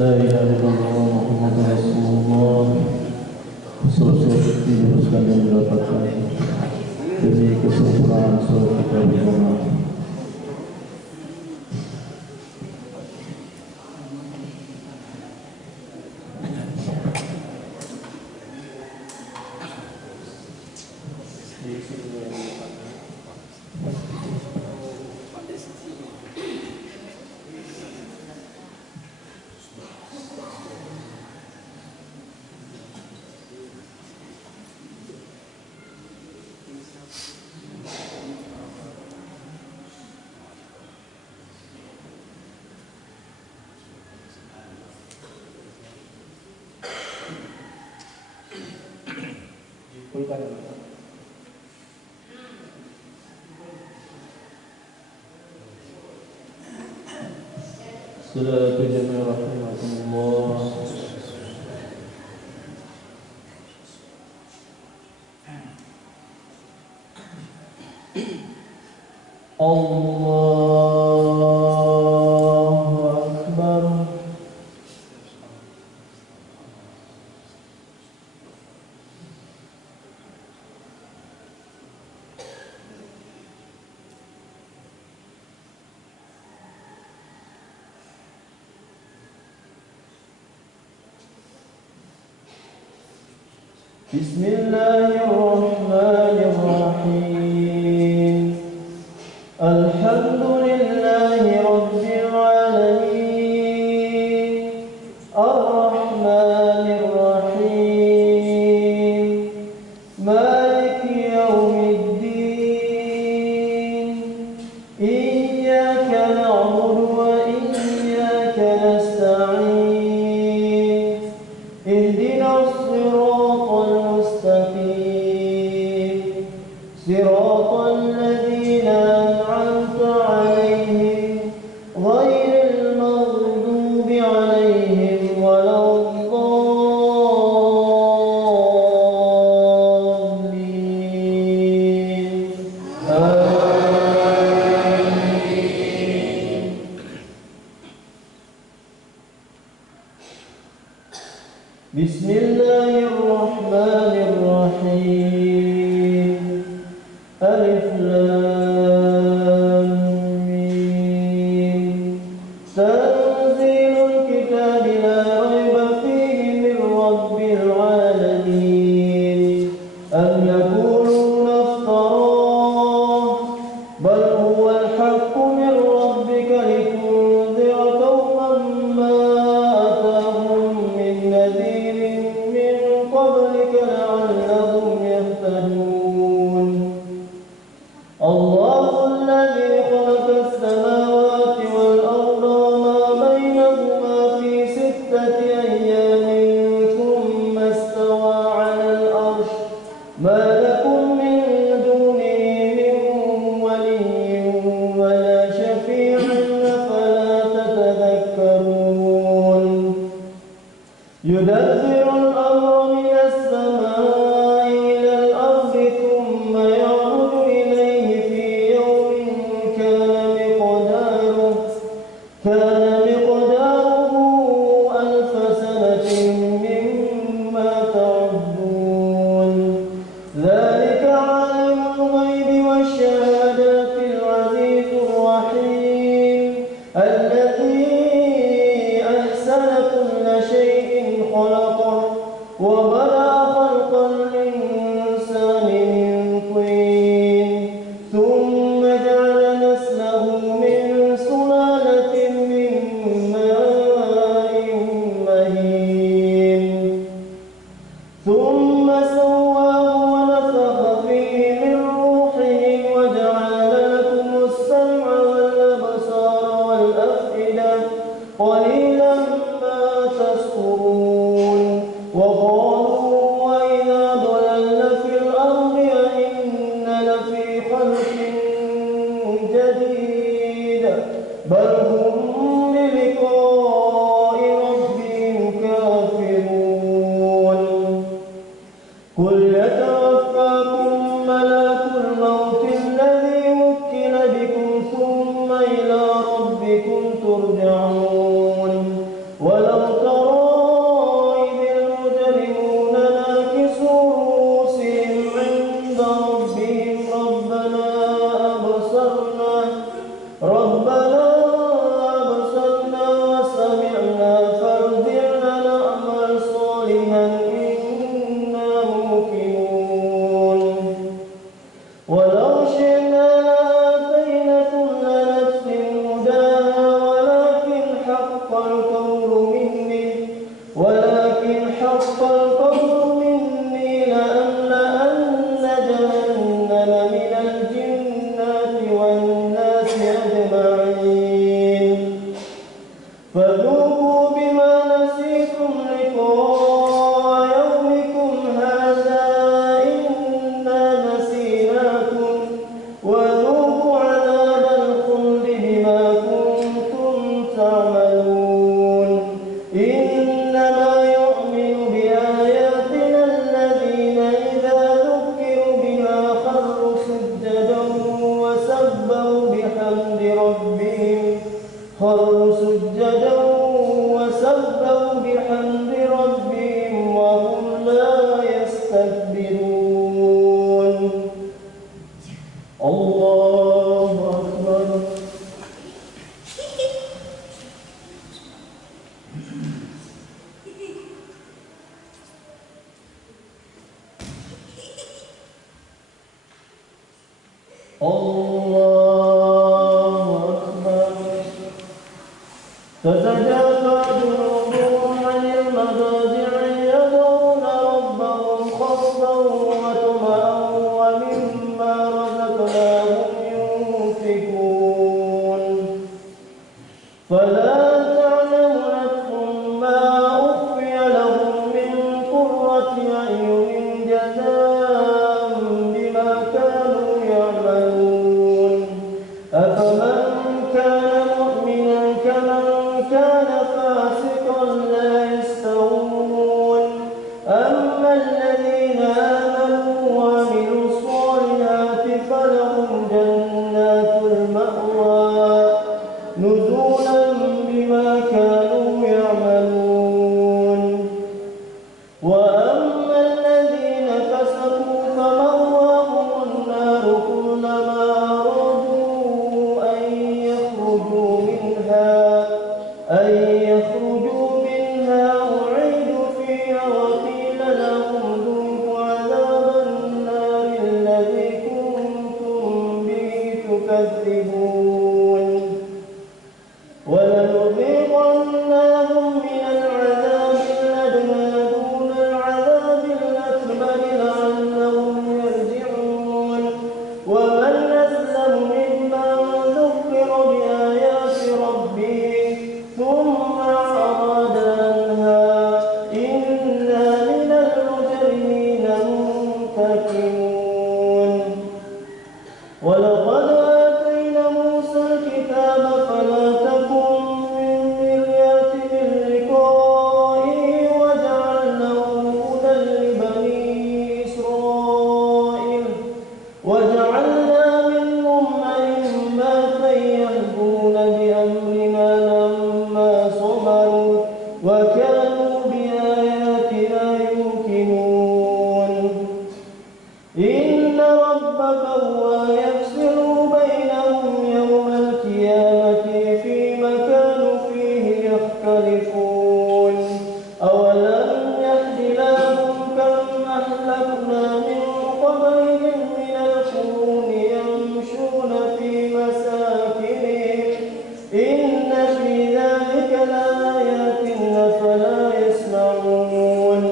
La ilaha illallah Muhammadur Rasulullah. Sesuatu diuruskan dan didapatkan demi kesempurnaan surat kita bersama. Salatu jami'ah rahmatullah. Allahu Akbar. Bismillahirrahmanirrahim. Alhamdulillahi rabbil alamin. Ar-Rahmanir Rahim. Maliki yaumiddin. Iyyaka na'budu wa iyyaka nasta'in. Ihdinas siratal mustaqim. Siratal ladzina an'amta 'alaihim ghairil maghdubi 'alaihim waladdallin. Amin. Bismillahirrahmanirrahim. Alif Lam Mim. Tanzilul kitabi la raiba fihi min rabbil alamin. Am yaquluna iftarah, bal huwa al-haqqu min rabbika litunzira qauman ma atahum min nadhirin min qablika la'allahum yahtadun. Allahu alladhi khalaqa as-samawati wal arda wa ma bainahuma fi sittati ayyamin thumma istawa 'ala al-'arsh. Ma lakum min dunihi min waliyyin wa la shafi'in afala tatadhakkarun. Yudabbiru al-amra min as-samaa'i ila al-ardi thumma ya'ruju ilayhi fi yawmin kana miqdaruhu alfa sanatin mimma ta'uddun. Dhalika 'alimul ghaibi wash-shahadati al-'azizur rahim alladhi ahsana kulla shay'in khalaqahu wa bada'a khalqal insani min tin thumma ja'ala naslahu min sulalatin min ma'in mahin thumma sawwahu wa nafakha fihi min ruhihi wa ja'ala lakumus sam'a wal absara wal af'ida qalilan ma tashkurun. Wa qalu wa idha dalalna fil ardi inna lafi khalqin jadid bal hum bi liqa'i rabbihim kafirun. Qul yatawaffakum malakul maut alladhi wukkila bikum thumma ila rabbikum turja'un. Walau فذوقوا بما نسيتم لقاء يومكم هذا إنا نسيناكم وذوقوا عذاب الخلد بما كنتم تعملون إنما يؤمن بآياتنا الذين إذا ذكروا بها خروا سجدا وسبحوا بحمد ربهم وهم لا يستكبرون. الله أكبر. الله أكبر. تتجافى جنوبهم عن المضاجع يدعون ربهم خوفا وطمعا ومما رزقناهم ينفقون. فلا تعلم نفس ما أخفي لهم من قرة أعين جزاء بما كانوا يعملون. أفمن كان مؤمنا كمن كان فاسقا لا يستوون. أما الذين آمنوا وعملوا الصالحات فلهم جنات المأوى نزلا بما كانوا يعملون. وأما الذين فسقوا فمأواهم النار كلما أرادوا أن يخرجوا منها أعيدوا فيها وقيل لهم ذوقوا عذاب النار الذي كنتم به تكذبون. ولنذيقنهم من العذاب الأدنى دون العذاب الأكبر لعلهم يرجعون. ومن أظلم ممن ذكر بآيات ربه ثم أعرض عنها إنا من المجرمين منتقمون. ولقد آتينا موسى الكتاب فلا تكن من مرية من لقائه وجعلناه هدى لبني إسرائيل وجعلنا منهم أئمة يهدون بأمرنا لما صبروا وكانوا بآياتنا يوقنون. إن ربك هو يفصل بينهم يوم القيامة فيما كانوا فيه يختلفون. أولم يهد لهم كم أهلكنا من قبلهم من القرون يمشون في مساكنهم إن في ذلك لآيات أفلا يسمعون.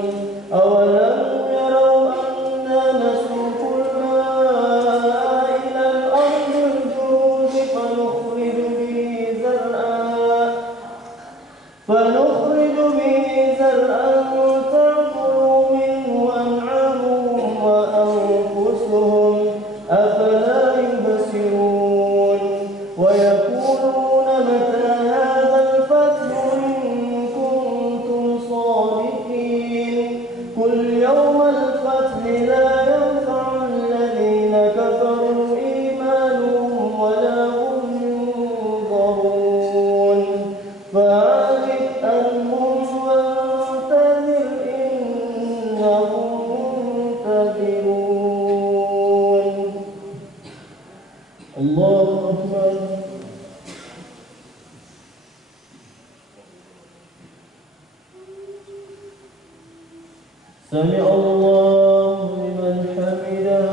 أولم يروا أنا نسوق الماء إلى الأرض الجرز فنخرج به زرعا تأكل منه أنعامهم وأنفسهم أفلا يبصرون. ويقولون متى هذا الفتح إن كنتم صادقين. قل يوم الفتح لا ينفع الذين كفروا إيمانهم ولا هم ينظرون. فأعرض عنهم وانتظر إنهم منتظرون. الله أكبر. سمع الله لمن حمده.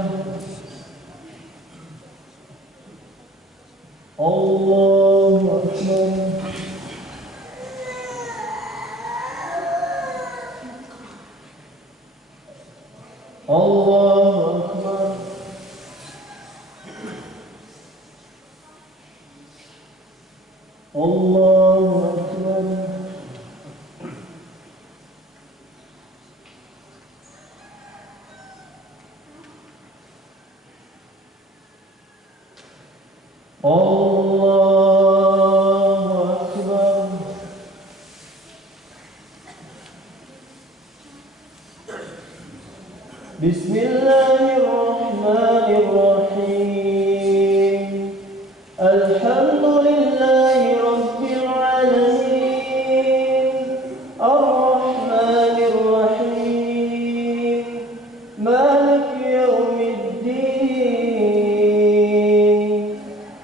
الله أكبر. الله أكبر. الله أكبر. Bismillahirrahmanirrahim. Alhamdulillahi rabbil alamin. Ar-Rahmanir Rahim. Maliki yaumiddin.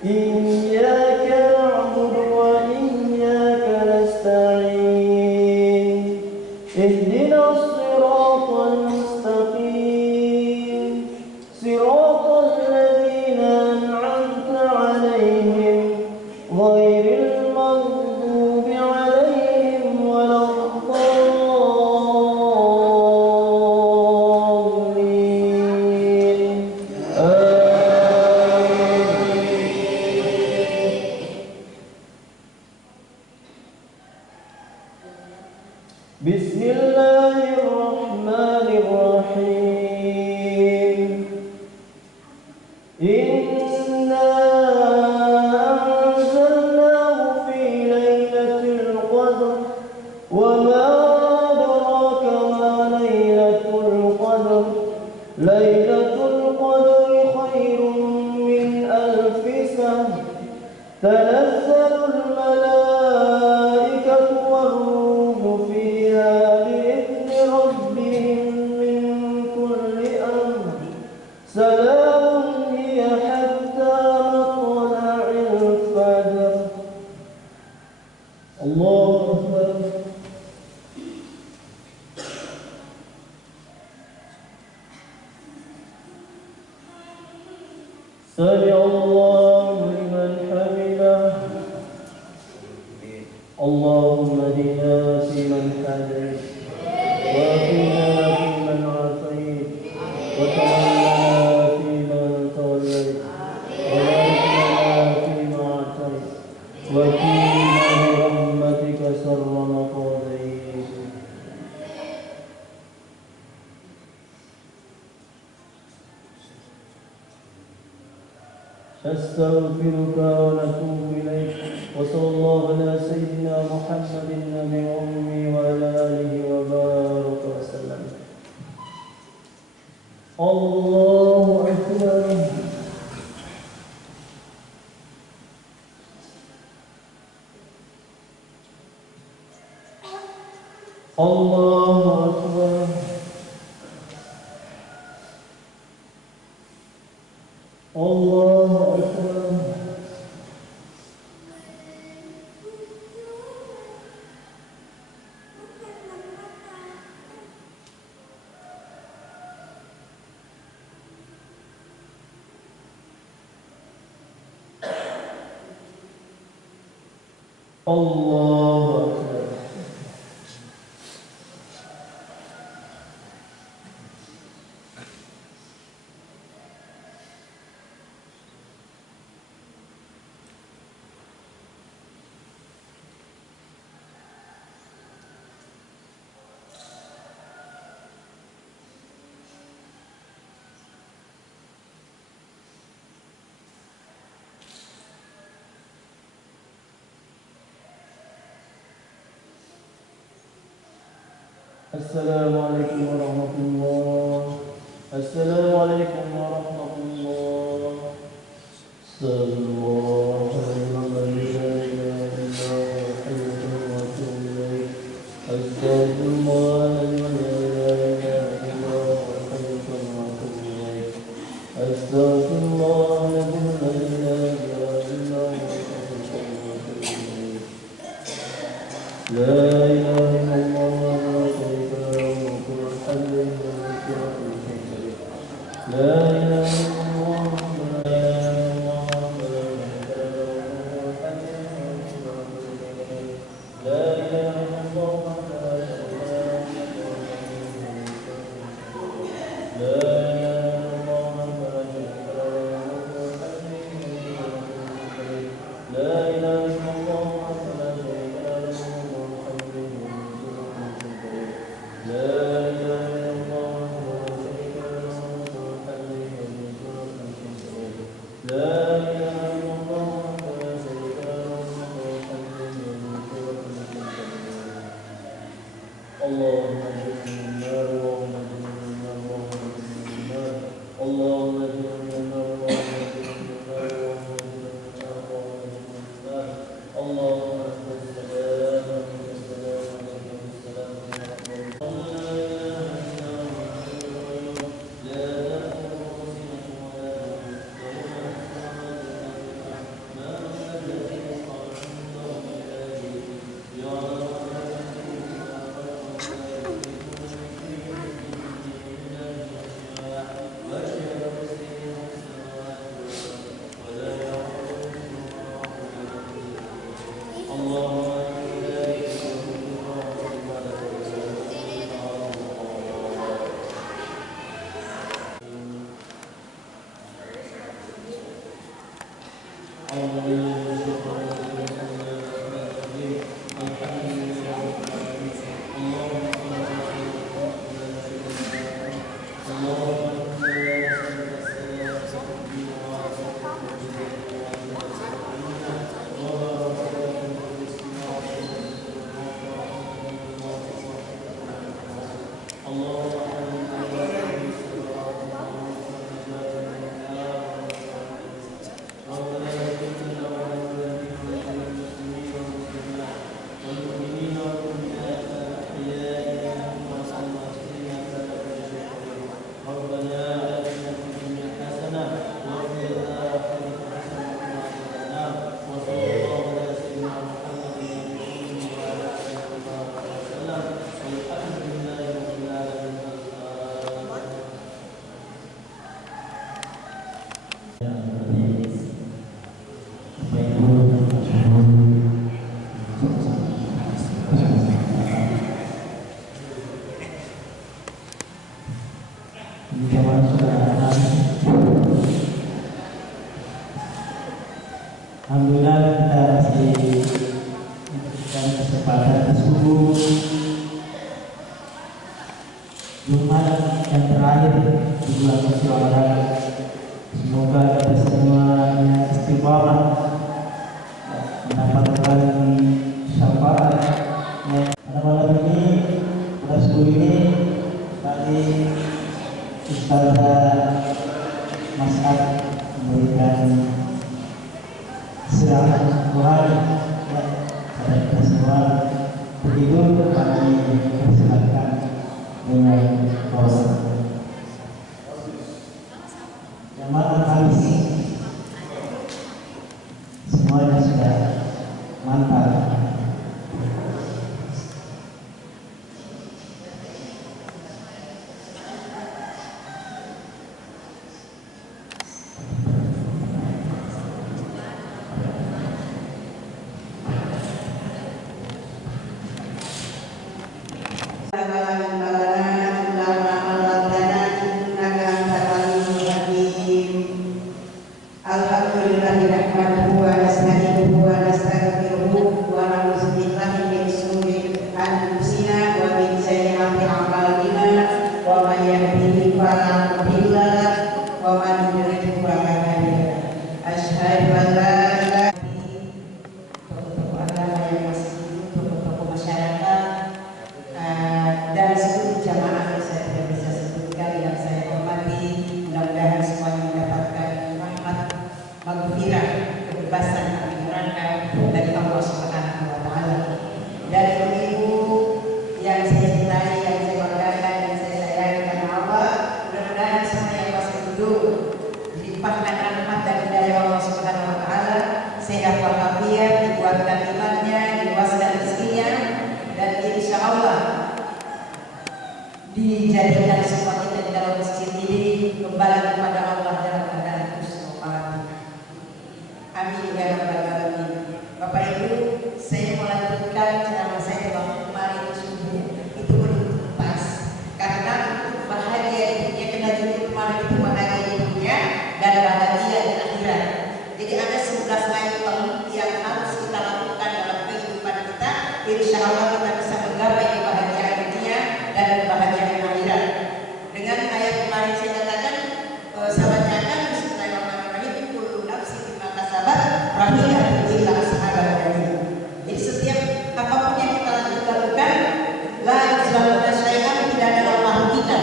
Iyyaka na'budu wa iyyaka nasta'in. Ihdinas siratal mustaqim. Siratal ladzina an'amta 'alaihim ghairil maghdubi 'alaihim waladdallin. Bismillahirrahmanirrahim. Inna anzalnahu fi lailatul qadr wa ma adraka ma lailatul qadr. Lailatul qadri khairun min alfi shahr. Tanazzalul malaikatu war-ruhu fiha bi'izni rabbihim min kulli amr. Salamun hiya hatta matla'il fajr. Allahu Akbar. Sami'allahu liman hamidah. Allahumma hdina fiman hadayt wa qina fiman afayt wa tawallana fiman tawallayt wa barik lana fima atayt wa qina bi rahmatika sharra ma qadayt. Astaghfiruka wa natubu ilaik. Wa sallallahu ala sayyidina Muhammadin nabi ummi wa ala alihi wa baraka wa sallam. Allahu Akbar. Allahu Akbar. Allahu Akbar. Allahu Akbar. Assalamualaikum warahmatullahi. Assalamualaikum warahmatullahi. Sallallahu alaihi wa sallam. Astaghfirullah wa la ilaha illallah. Astaghfirullah wa la ilaha illallah. La ilaha illallah. La ilaha illallah. La ilaha illallah. La ilaha illallah. bulan suci Ramadan. Semoga kita semuanya istiqomah mendapatkan syafaat. Pada malam ini, pada subuh ini, tadi Ustazah Mas'ad memberikan siraman rohani kepada kita semua. Begitu kami persilakan dengan doa. Jamaah Kamis semuanya sudah mantap. Dijadikan semua kita di dalam masjid ini kembali kepada Allah dalam keadaan husnul khatimah. Amin ya rabbal alamin. Bapak Ibu, saya melanjutkan ceramah saya waktu kemarin subuh itu betul pas karena bahagia di dunia kena jadi kemarin itu bahagia di dunia dan bahagia di akhirat. Jadi ada 11 item yang harus kita lakukan dalam kehidupan kita. Insya Allah kita bisa menggapai kebahagiaan dunia dan kebahagiaan akhirat. Dengan ayat kemarin saya katakan, saya bacakan Bismillahirrahmanirrahim, kullu nafsin bima kasabat rahimatun illa ashabal jannah. Jadi setiap apapun yang kita lakukan, la yuzlamuna syai'an, tidak ada Allah kita.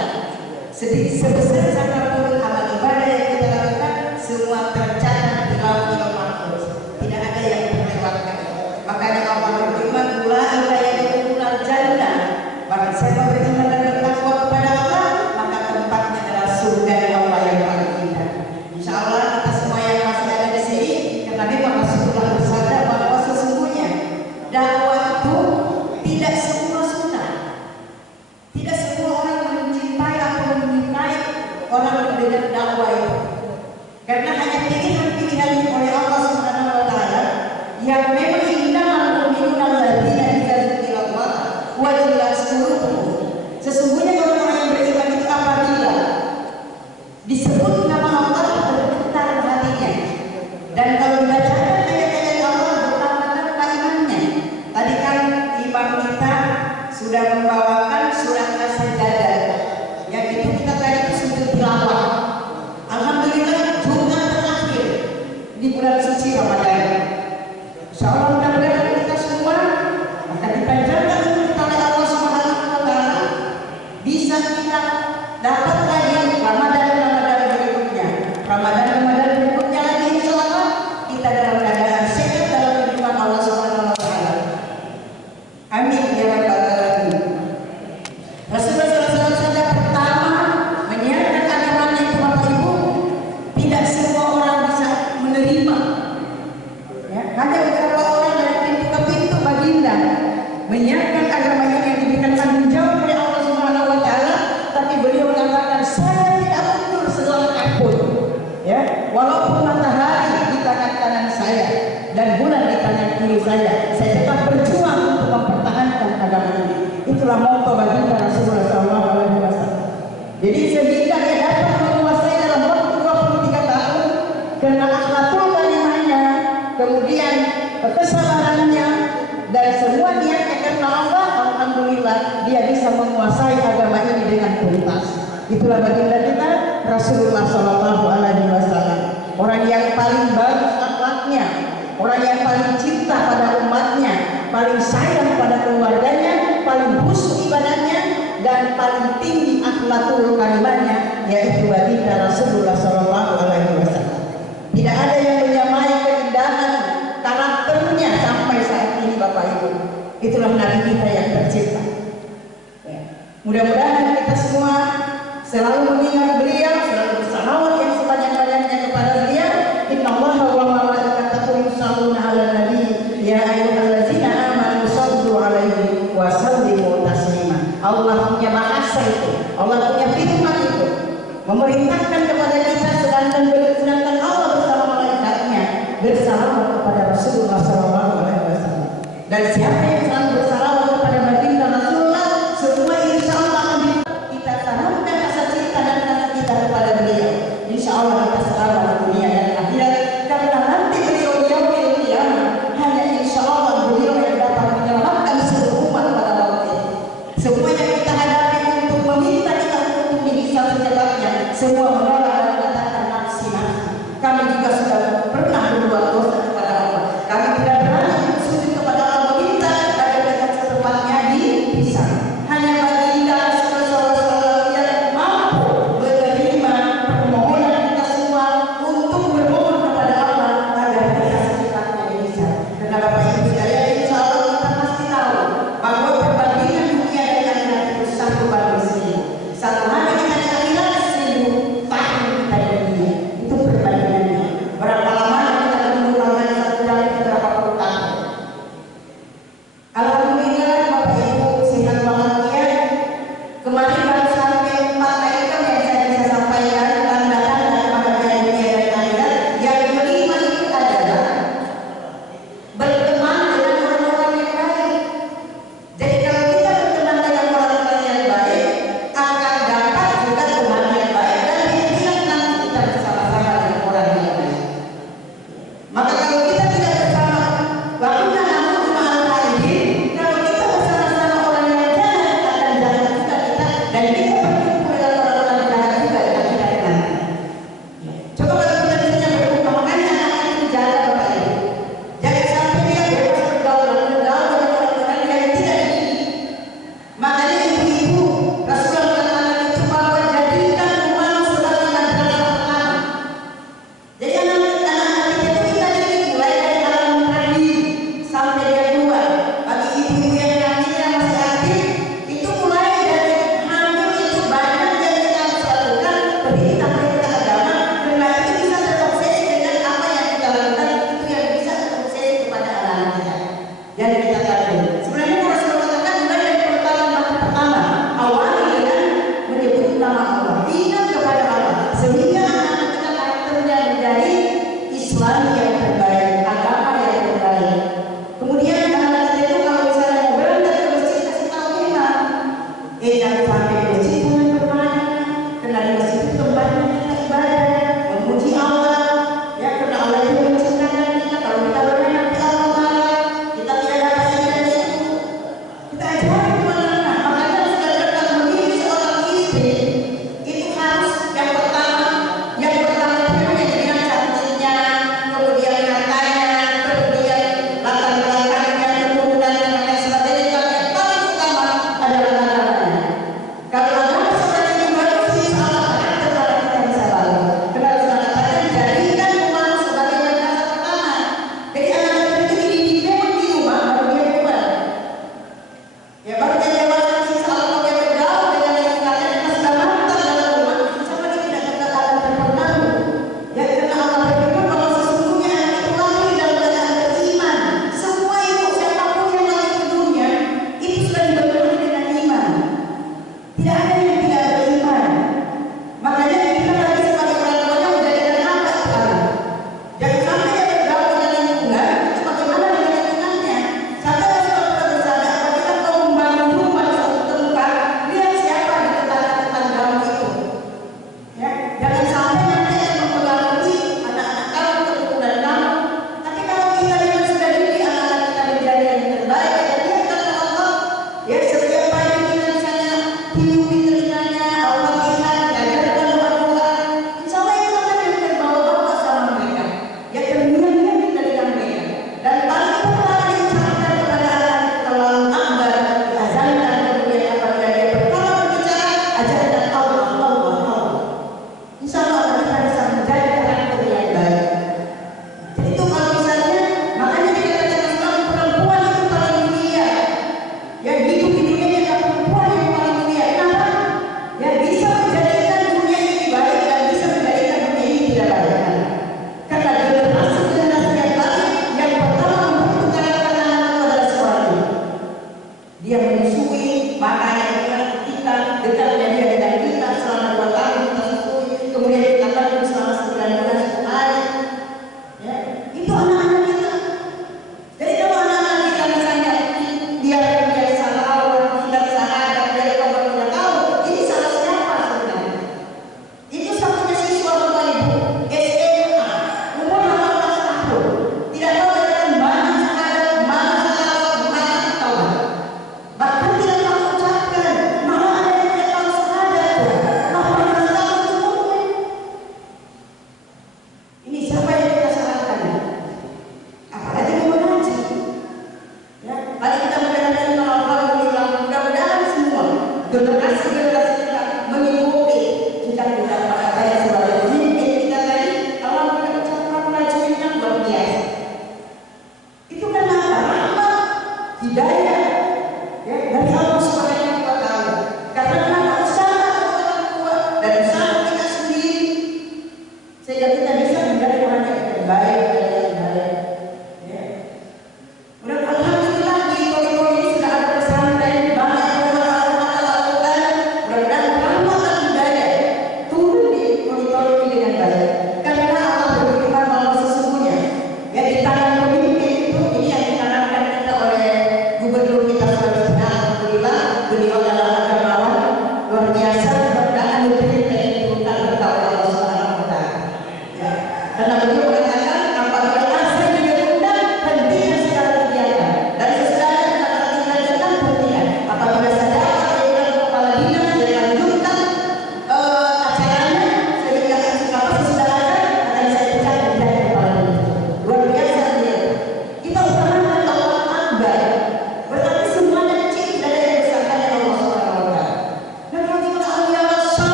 Sebesar apapun amal ibadah yang kita lakukan, semua tercatat di lauhul mahfuz. Tidak ada yang terlewatkan. Makanya Allah berfirman, ulaika yadkhulunal jannah. Barang siapa beriman dan bertakwa kepada Allah, maka tempatnya adalah surga Allah yang paling indah. Insya Allah kita semua yang masih ada di sini, karena memang Rasulullah bersabda bahwa sesungguhnya dakwah itu tidak semua sunnah, tidak semua orang mencintai atau menyukai orang dengan dakwah itu, karena hanya pilihan-pilihan oleh Allah Subhanahu Wa Taala yang memang innamal mu'minuna alladzina idza dzukira Allah wajilat qulubuhum. Sesungguhnya orang-orang yang beriman itu apabila disebut nama Allah bergetar hatinya, dan kalau dibacakan ayat-ayat Allah bertambah imannya. Tadi kan imam kita sudah membawakan surat As-Sajdah, yang itu kita tadi itu sujud tilawah. Alhamdulillah Jumat terakhir di bulan suci Ramadan. Insya Allah mudah-mudahan kita semua akan dipanjangkan umur kita oleh Allah Subhanahu Wa Taala, bisa kita dapat lagi Ramadan berikutnya, Ramadan berikutnya lagi. Insya Allah kita dalam keadaan sehat dalam kehidupan Allah Subhanahu Wa Taala. Amin ya rabbal alamin. Rasulullah SAW pertama menyiarkan agamanya itu Bapak Ibu, tidak semua orang bisa menerima. Ya, hanya beberapa orang dari pintu ke pintu baginda menyiarkan agama ini yang diberikan tanggung jawab oleh Allah Subhanahu Wa Taala. Tapi beliau mengatakan, saya tidak mundur selangkah pun, ya, walaupun matahari di tangan kanan saya dan bulan di tangan kiri saya tetap berjuang untuk mempertahankan agama ini. Itulah motto baginda Rasulullah SAW. Jadi sehingga dia dapat menguasai dalam waktu 23 tahun karena akhlakul karimahnya, kemudian kesabarannya, dan semua niatnya karena Allah. Alhamdulillah dia bisa menguasai agama ini dengan tuntas. Itulah baginda kita Rasulullah Shallallahu Alaihi Wasallam. Orang yang paling bagus akhlaknya, orang yang paling cinta pada umatnya, paling sayang pada keluarganya, paling khusyuk ibadahnya, dan paling tinggi akhlakul karimahnya, yaitu baginda Rasulullah Shallallahu Alaihi Wasallam. Tidak ada yang menyamai keindahan karakternya sampai saat ini, Bapak Ibu. Itulah Nabi kita yang tercinta. Ya. Mudah-mudahan kita semua selalu mengingat beliau, selalu bersalawat yang sebanyak-banyaknya kepada beliau. Innallaha wa malaikatahu yusholluna 'alan nabi ya ayyuhallazina amanu shallu 'alaihi wa sallimu taslima. Allah punya bahasa itu, Allah punya firman itu, memerintahkan kepada kita, sedangkan Allah bersama malaikatnya bersalawat kepada Rasulullah Shallallahu Alaihi Wasallam. Dan siapa yang selalu bersalawat kepada baginda Rasulullah, semua insya Allah kita tanamkan rasa cinta dan kasih kita kepada beliau. Insya Allah kita selamat di dunia dan akhirat, karena nanti beliau yaumil qiyamah hanya insya Allah beliau yang dapat menyelamatkan seluruh umat pada waktu itu. Semua yang kita hadapi untuk meminta kita untuk dihisab secepatnya, semua menolak dan mengatakan nafsi. Kami juga sudah pernah berbuat dosa kepada Allah. Kami tidak berani sujud kepada Allah, minta agar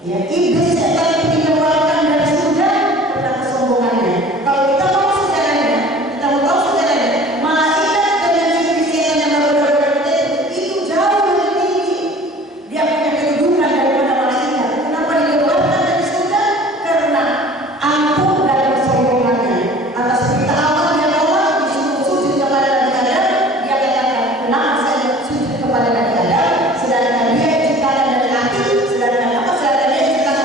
Ya, iblis setan itu dikeluarkan dari surga karena kesombongannya. Kalau kita mau sejarahnya, kita mau tahu sejarahnya, malaikat dengan iblis yang berbeda-beda itu jauh lebih tinggi. Dia punya kedudukan daripada malaikat. Kenapa dikeluarkan dari surga? Karena angkuh dan kesombongannya. Atas perintah Allah dia tolak disuruh sujud kepada Nabi Adam. Dia katakan, kenapa saya sujud kepada Nabi Adam? Sedangkan dia diciptakan dari api, sedangkan apa? Sedangkan dia diciptakan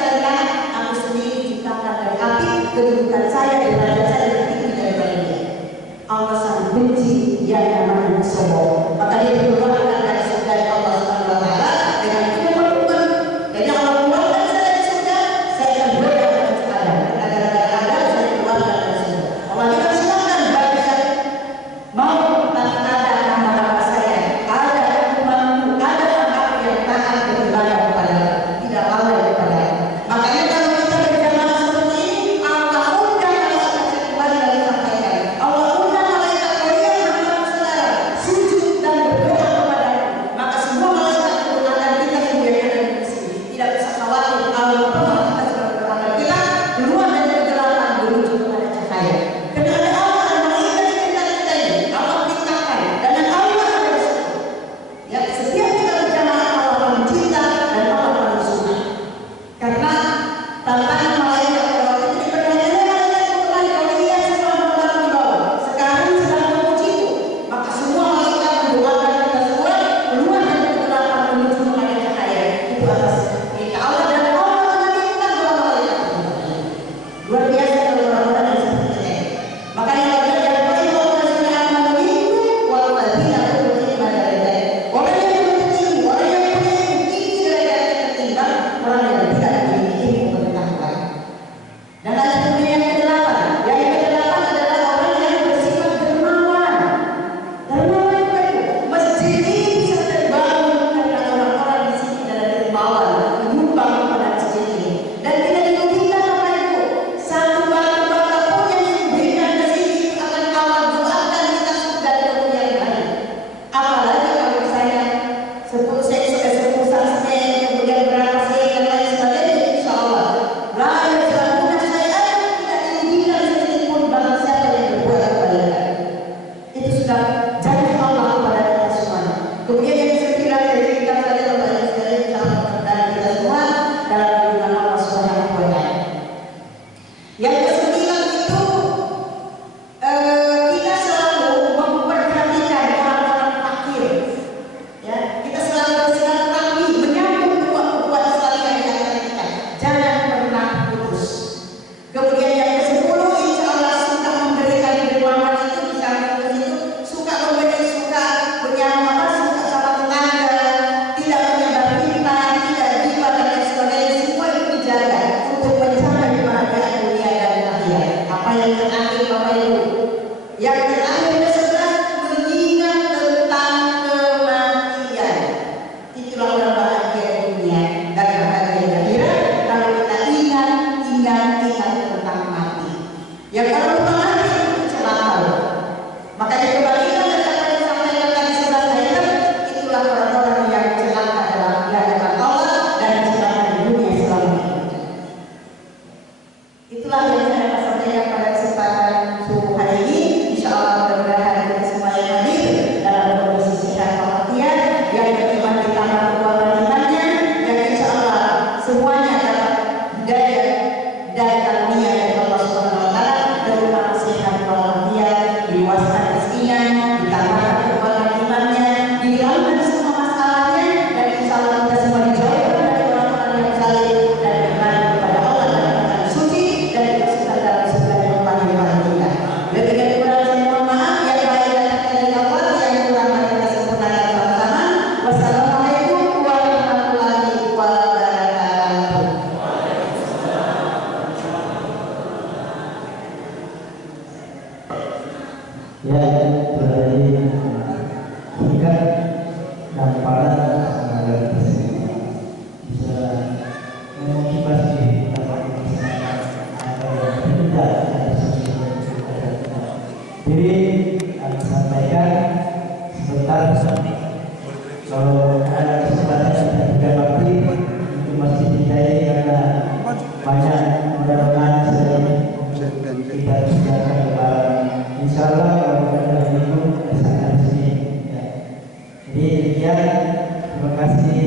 Demikian, terima kasih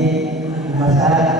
Mas Ar.